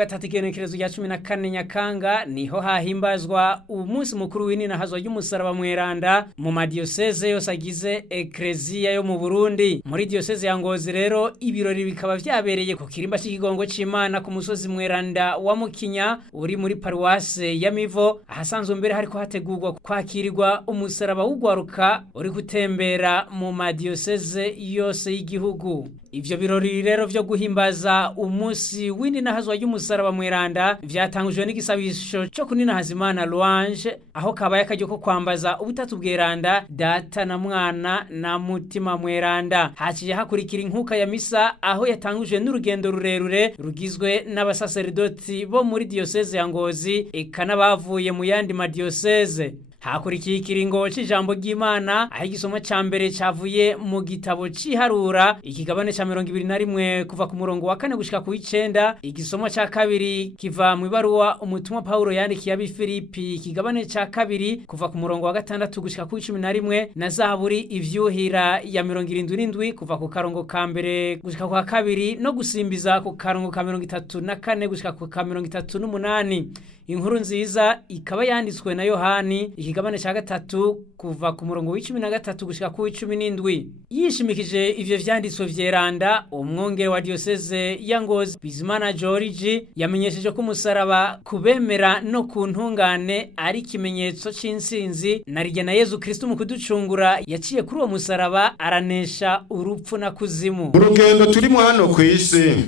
gatatu igenekerezo rya 14 Nyakanga niho hahimbazwa umusi mukuru w'inahazwa ry'umusaraba Mweranda mu madiyoseze yose agize ekleziya yo mu Burundi. Muri Diyoseze ya NGOZI rero ibirori bikaba vyabereye ku kirimba cy'ikigongo c'Imana ku musozi Mweranda wa Mukinya uri muri paruwase ya Mivo, ahasanzwe mbere hariko hategurwa kwakirirwa umusaraba w'ugwaruka uri gutembera mu madiyoseze yose y'igihugu. Ivyo birori rero vyo guhimbaza umusi w'inahazwa ry'umusaraba Mweranda vyatangujwe n'igisabisho cyo kuninahaza Imana louange, aho kabaye akaryo ko kwambaza ubutatu bweranda Data na Mwana na Mutima Mweranda. Haciye hakurikira inkuka ya misa aho yatangujwe n'urugendo rurerure rugizwe n'abasaserdoti bo muri Diyoseze ya NGOZI eka n'abavuye mu yandi madiyoseze. Hakurikiye ikiringo c'ijambo ry'Imana aho igisomwa ca mbere cavuye mu gitabo c'iharura ikigabane ca 21 kuva ku murongo wa 4 gushika ku 9. Igisomwa ca kabiri kiva mu ibaruwa umutumwa Paulo yandikiye ab'Ifilipi ikigabane ca kabiri kuva ku murongo wa 6 gushika ku 11, na Zaburi ivyuhira ya 77 kuva ku karongo ka mbere gushika ku kabiri no gusimbiza ku karongo ka 34 gushika ku ka 38. Inkuru nziza ikaba yanditswe na Yohani ikigabane ca gatatu kuva ku murongo w'13 gushika ku 17. Yishimikije ivyo vyanditswe vyeranda, umwongere wa Diyoseze ya NGOZI Bizimana George yamenyesheje ko umusaraba kubemera no ku ntungane ari ikimenyetso c'insinzi na rigena Yezu Kristo mu kuducungura yaciye kuri uwo musaraba aranesha urupfu na kuzimu. Urugendo turimo hano ku isi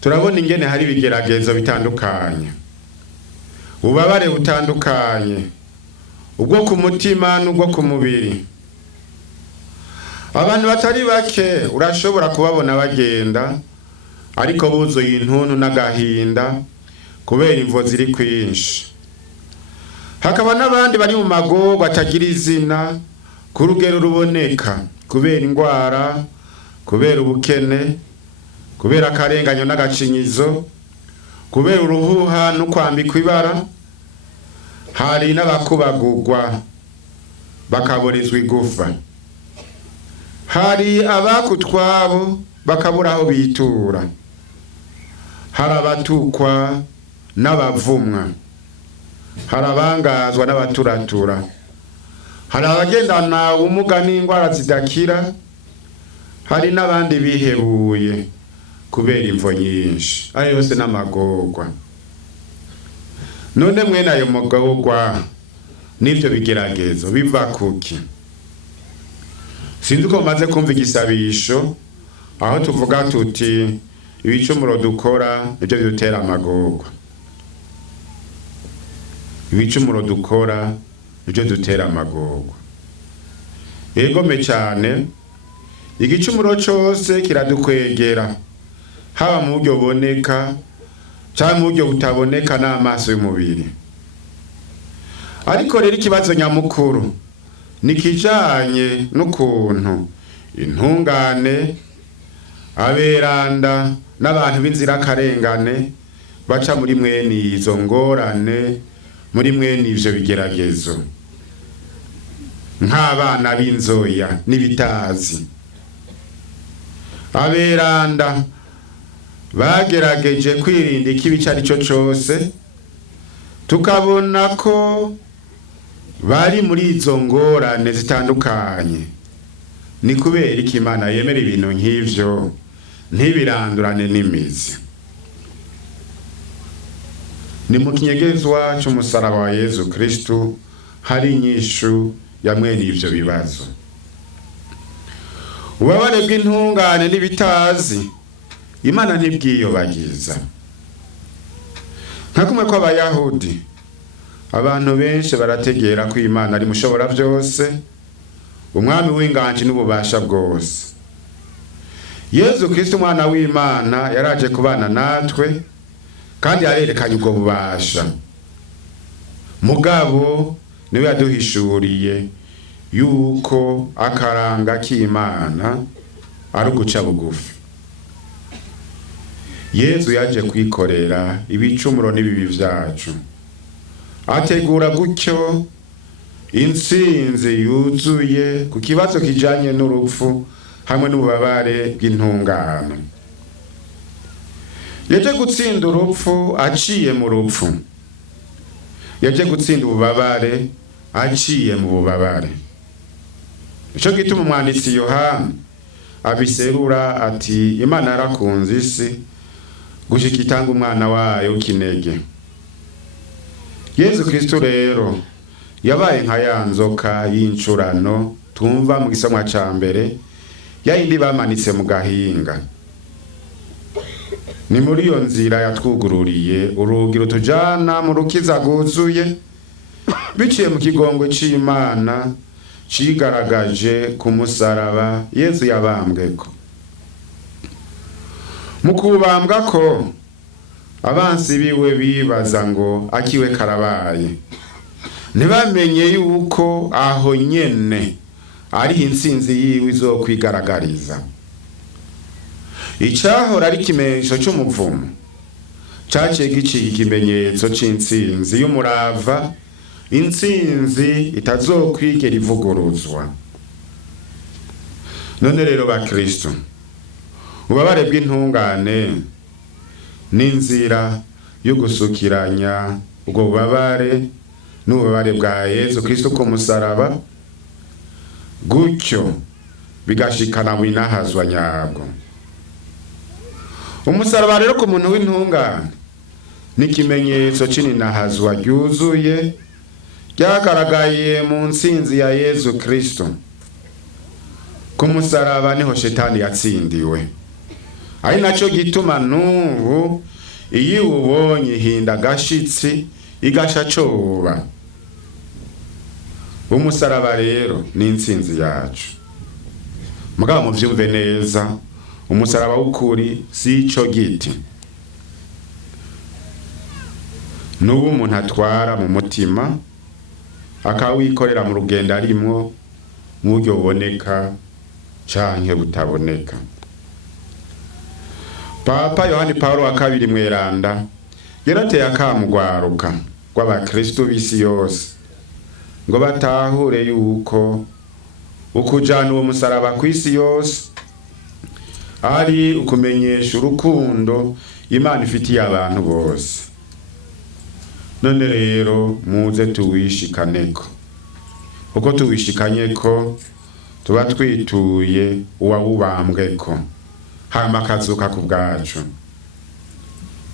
turabona ingene hari ibigeragezo bitandukanye, ubabare butandukanye, ubwo ku mutima n'ubwo ku mubiri. Abantu batari bake urashobora kubabona bagenda ariko buzuye intuntu n'agahinda kubera imvo ziri kwinshi. Hakaba n'abandi bari mu magorwa atagira izina ku rugero ruboneka kubera ingwara, kubera ubukene, kubera akarenganyo n'agacinyizo, kubera uruhuha no kwambikwa ibara. Hari n'abakubagurwa bakaburizwa igufa, hari abakutwabo bakabura aho bitura, hari abatukwa n'abavumwa, hari abangazwa n'abaturatura, hari abagendana ubumuga n'indwara zidakira, hari n'abandi bihebuye kubera imvo nyinshi. Ayo yose n'amagorwa. None mwene ayo magorwa n'ivyo bigeragezo biva kuki? Sinzi ko maze kumva igisabisho aho tuvuga tuti ibicumuro dukora ivyo bidutera amagorwa, ibicumuro dukora ivyo dutera amagorwa. Egome cyane, igicumuro cyose kiradukwegera, haba mu buryo boneka cyangwa mu buryo butaboneka n'amaso y'umubiri. Ariko rero ikibazo nyamukuru nikijanye n'ukuntu intungane, aberanda n'abantu b'inzira karengane baca muri mwene izo ngorane, muri mwene ivyo bigeragezo, nk'abana b'inzoya n'ibitazi. Aberanda bagerageje kwirinda ikibi cari cyo cyose, tukabona ko bari muri izo ngorane zitandukanye. Ni kubera iki Imana yemera ibintu nk'ivyo ntibirandurane n'imizi? Ni mu kinyegezwa c'umusaraba wa Yezu Kristo hari inyishu ya mwene ivyo bibazo. Ubabare bw'intungane n'ibitazi Imana ntibwiyobagiza. Nka kumwe kw'Abayahudi, abantu benshi barategera ko Imana ari mushobora byose, umwami w'inganji n'ububasha bwose. Yezu Kristo umwana w'Imana yaraje kubana natwe kandi yarerekanye ubwo bubasha. Mugabo niwe yaduhishuriye yuko akaranga k'Imana ari uguca bugufi. Yezu yaje kwikorera ibicumuro n'ibibi vyacu, ategura gutyo intsinzi yuzuye ku kibazo kijanye n'urupfu hamwe n'ububabare bw'intungane. yaje gutsinda urupfu aciye mu rupfu, yaje gutsinda ububabare aciye mu bubabare. Ico gituma umwanditsi Yohana abiserura ati Imana yarakunze isi gushika itanga umwana wayo kinege. Yesu Kristo rero yabaye nka ya nzoka y'incurano tumva mu gisomwa ca mbere yayindi bamanitse mu gahinga. Ni muri iyo nzira yatwugururiye urugi rutujana mu rukiza rwuzuye biciye mu kigongwe c'Imana cigaragaje ku musaraba Yesu yabambweko. Mu kubambwa ko abansi biwe bibaza ngo akiwe karabaye, ntibamenye yuko aho nyene ari intsinzi yiwe izokwigaragariza. Icahora ari ikimenyetso c'umuvumo caciye gicika ikimenyetso c'intsinzi y'umurava, intsinzi itazokwigera ivuguruzwa. None rero ba Kristo, ububabare bw'intungane n'inzira yo gusukiranya ubwo bubabare n'ububabare bwa Yesu Kristo ku musaraba, gutyo bigashikana mu inahazwa nyabwo. Umusaraba rero ku muntu w'intungane ni ikimenyetso c'inahazwa ryuzuye ryagaragaye mu ntsinzi ya Yesu Kristo. Ku musaraba niho shetani yatsindiwe, ari naco gituma n'ubu iyo ubonye ihinda gashitsi igasha coba. Umusaraba rero ni intsinzi yacu. Mugabo muvyumve neza, umusaraba w'ukuri si ico giti. N'ubu umuntu atwara mu mutima akawikorera mu rugendo arimwo mu buryo buboneka canke butaboneka. Papa Yohani Paulo wa kabiri Mweranda yarateye akamugwaruka rw'abakristo b'isi yose ngo batahure yuko ukujana uwo musaraba kw'isi yose ari ukumenyesha urukundo Imana ifitiye abantu bose. None rero muze tuwishikaneko, uko tuwishikanyeko tuba twituye uwawubambweko hama akazuka ku bwacu.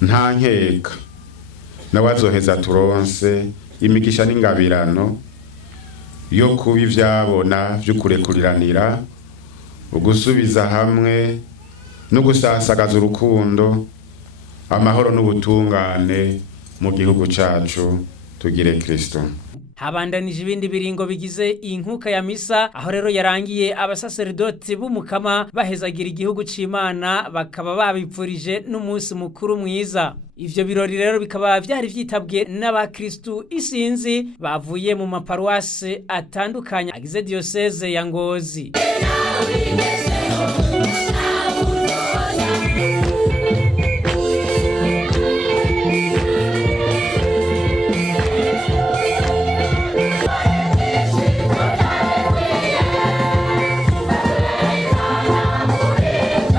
Nta nkeka nawe azoheza turonse imigisha n'ingabirano yo kuba ivyabona vy'ukurekuriranira, ugusubiza hamwe no gusasagaza urukundo, amahoro n'ubutungane mu gihugu cacu. Tugire Kristo. Habandanije ibindi biringo bigize inkuka ya misa, aho rero yarangiye abasaserdoti b'umukama bahezagira igihugu c'Imana, bakaba babipfurije n'umusi mukuru mwiza. Ivyo birori rero bikaba vyari vyitabwe n'abakristu isinzi bavuye mu maparuwase atandukanye agize Diyoseze ya NGOZI.